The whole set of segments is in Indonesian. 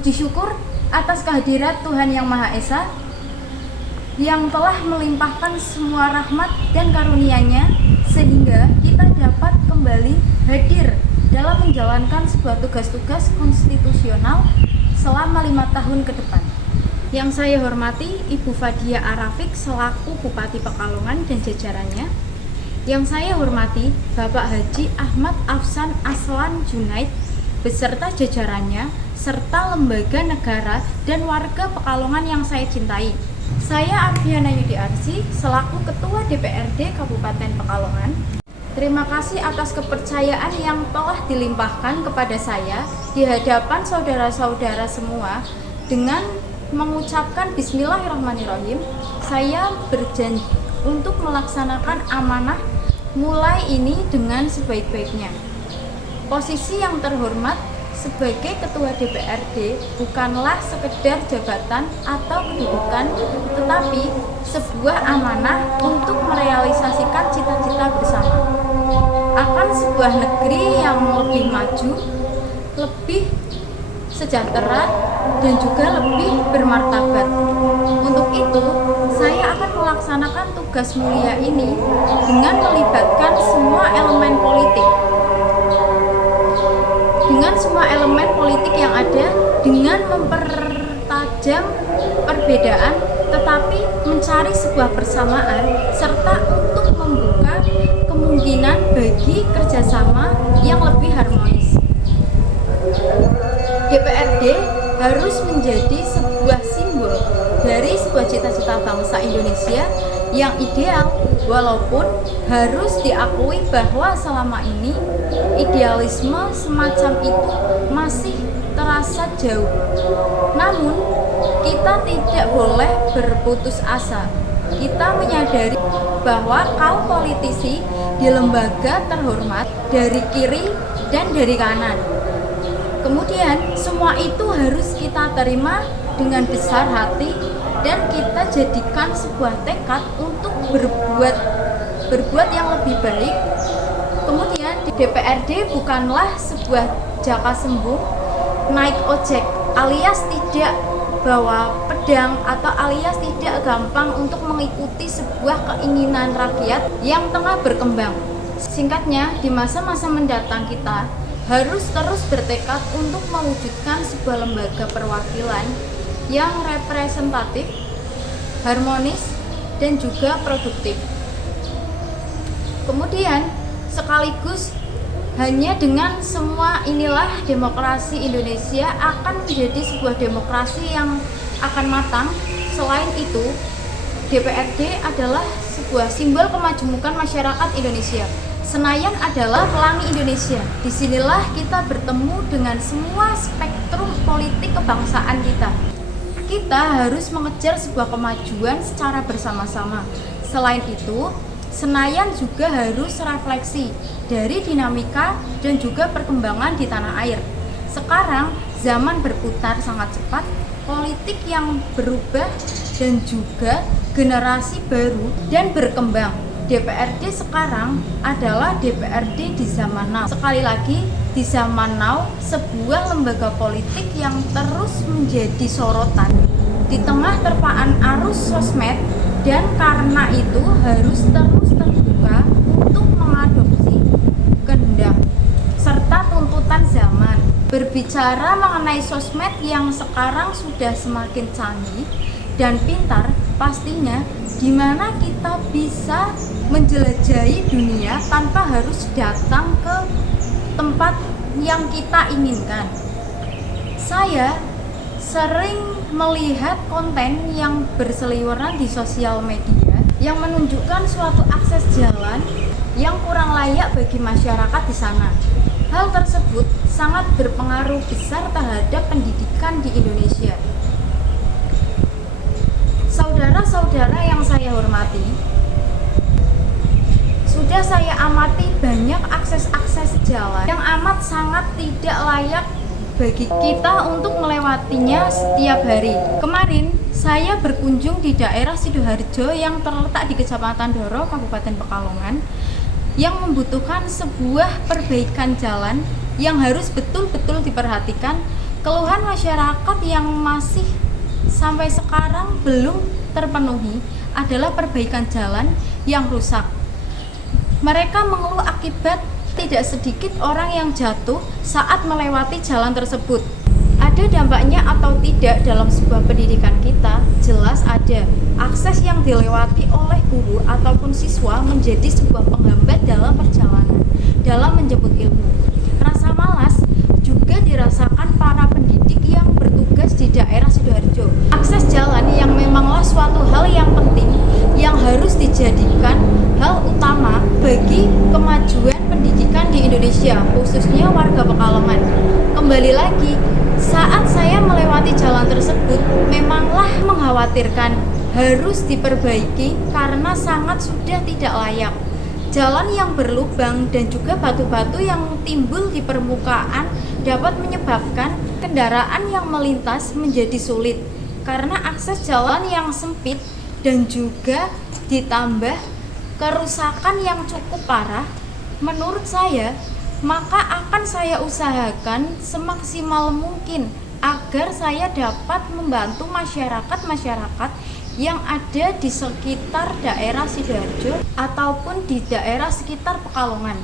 Puji syukur atas kehadirat Tuhan Yang Maha Esa yang telah melimpahkan semua rahmat dan karunia-Nya sehingga kita dapat kembali hadir dalam menjalankan sebuah tugas-tugas konstitusional selama 5 tahun ke depan. Yang saya hormati Ibu Fadia Arafik selaku Bupati Pekalongan dan jajarannya. Yang saya hormati Bapak Haji Ahmad Afsan Aslan Junaid beserta jajarannya serta lembaga negara dan warga Pekalongan yang saya cintai. Saya Ardiana Yudiarsi selaku Ketua DPRD Kabupaten Pekalongan. Terima kasih atas kepercayaan yang telah dilimpahkan kepada saya di hadapan saudara-saudara semua. Dengan mengucapkan Bismillahirrahmanirrahim, saya berjanji untuk melaksanakan amanah mulai ini dengan sebaik-baiknya. Posisi yang terhormat sebagai Ketua DPRD bukanlah sekedar jabatan atau kedudukan, tetapi sebuah amanah untuk merealisasikan cita-cita bersama akan sebuah negeri yang lebih maju, lebih sejahtera, dan juga lebih bermartabat. Untuk itu, saya akan melaksanakan tugas mulia ini dengan melibatkan semua elemen politik. Dengan semua elemen politik yang ada, dengan mempertajam perbedaan tetapi mencari sebuah persamaan serta untuk membuka kemungkinan bagi kerjasama yang lebih harmonis. DPRD harus menjadi sebuah simbol dari sebuah cita-cita bangsa Indonesia yang ideal, walaupun harus diakui bahwa selama ini idealisme semacam itu masih terasa jauh. Namun, kita tidak boleh berputus asa. Kita menyadari bahwa kaum politisi di lembaga terhormat dari kiri dan dari kanan. Kemudian, semua itu harus kita terima dengan besar hati dan kita jadikan sebuah tekad untuk berbuat yang lebih baik. Kemudian di DPRD bukanlah sebuah jaka sembung naik ojek, alias tidak bawa pedang atau alias tidak gampang untuk mengikuti sebuah keinginan rakyat yang tengah berkembang. Singkatnya, di masa-masa mendatang kita harus terus bertekad untuk mewujudkan sebuah lembaga perwakilan yang representatif, harmonis, dan juga produktif. Kemudian, sekaligus hanya dengan semua inilah demokrasi Indonesia akan menjadi sebuah demokrasi yang akan matang. Selain itu, DPRD adalah sebuah simbol kemajemukan masyarakat Indonesia. Senayan adalah pelangi Indonesia. Disinilah kita bertemu dengan semua spektrum politik kebangsaan kita. Kita harus mengejar sebuah kemajuan secara bersama-sama. Selain itu, Senayan juga harus refleksi dari dinamika dan juga perkembangan di tanah air. Sekarang zaman berputar sangat cepat, politik yang berubah dan juga generasi baru dan berkembang. DPRD sekarang adalah DPRD di zaman now. Sekali lagi, di zaman now, sebuah lembaga politik yang terus menjadi sorotan di tengah terpaan arus sosmed, dan karena itu harus terus terbuka untuk mengadopsi kehendak serta tuntutan zaman. Berbicara mengenai sosmed yang sekarang sudah semakin canggih dan pintar, pastinya di mana kita bisa menjelajahi dunia tanpa harus datang ke tempat yang kita inginkan. Saya sering melihat konten yang berseliweran di sosial media yang menunjukkan suatu akses jalan yang kurang layak bagi masyarakat di sana. Hal tersebut sangat berpengaruh besar terhadap pendidikan di Indonesia. Saudara-saudara yang saya hormati, sudah saya amati banyak akses-akses jalan yang amat sangat tidak layak bagi kita untuk melewatinya setiap hari. Kemarin saya berkunjung di daerah Sidoarjo yang terletak di Kecamatan Doro, Kabupaten Pekalongan, yang membutuhkan sebuah perbaikan jalan yang harus betul-betul diperhatikan Keluhan masyarakat yang masih sampai sekarang belum terpenuhi adalah perbaikan jalan yang rusak. Mereka mengeluh akibat tidak sedikit orang yang jatuh saat melewati jalan tersebut. Ada dampaknya atau tidak dalam sebuah pendidikan kita? Jelas ada. Akses yang dilewati oleh guru ataupun siswa menjadi sebuah penghambat dalam perjalanan, dalam menjemput ilmu. Rasa malas juga dirasakan para pendidik yang bertugas di daerah Sidoarjo. Akses jalan yang memanglah suatu hal yang penting yang harus dijadikan hal utama bagi kemajuan pendidikan di Indonesia, khususnya warga Pekalongan. Kembali lagi, saat saya melewati jalan tersebut memanglah mengkhawatirkan, harus diperbaiki karena sangat sudah tidak layak. Jalan yang berlubang dan juga batu-batu yang timbul di permukaan dapat menyebabkan kendaraan yang melintas menjadi sulit karena akses jalan yang sempit dan juga ditambah kerusakan yang cukup parah. Menurut saya, maka akan saya usahakan semaksimal mungkin agar saya dapat membantu masyarakat yang ada di sekitar daerah Sidoarjo ataupun di daerah sekitar Pekalongan.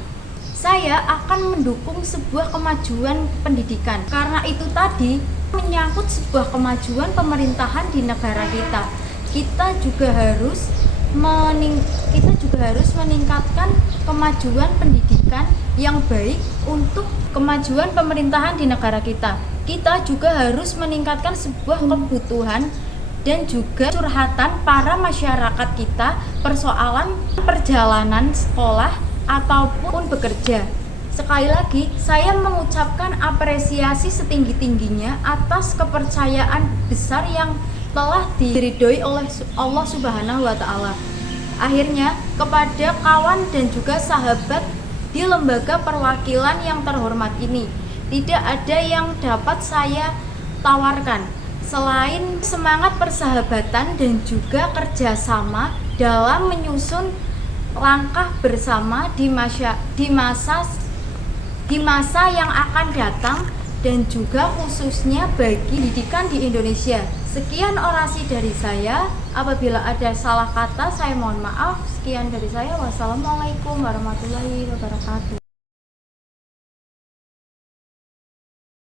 Saya akan mendukung sebuah kemajuan pendidikan karena itu tadi menyangkut sebuah kemajuan pemerintahan di negara kita. Kita juga harus meningkatkan kemajuan pendidikan yang baik untuk kemajuan pemerintahan di negara kita. Kita juga harus meningkatkan sebuah kebutuhan dan juga curhatan para masyarakat kita persoalan perjalanan sekolah ataupun bekerja. Sekali lagi, saya mengucapkan apresiasi setinggi-tingginya atas kepercayaan besar yang telah diridhoi oleh Allah Subhanahu wa Ta'ala. Akhirnya, kepada kawan dan juga sahabat di lembaga perwakilan yang terhormat ini, tidak ada yang dapat saya tawarkan selain semangat persahabatan dan juga kerjasama dalam menyusun langkah bersama di masa yang akan datang dan juga khususnya bagi pendidikan di Indonesia. Sekian orasi dari saya. Apabila ada salah kata, saya mohon maaf. Sekian dari saya. Wassalamualaikum warahmatullahi wabarakatuh.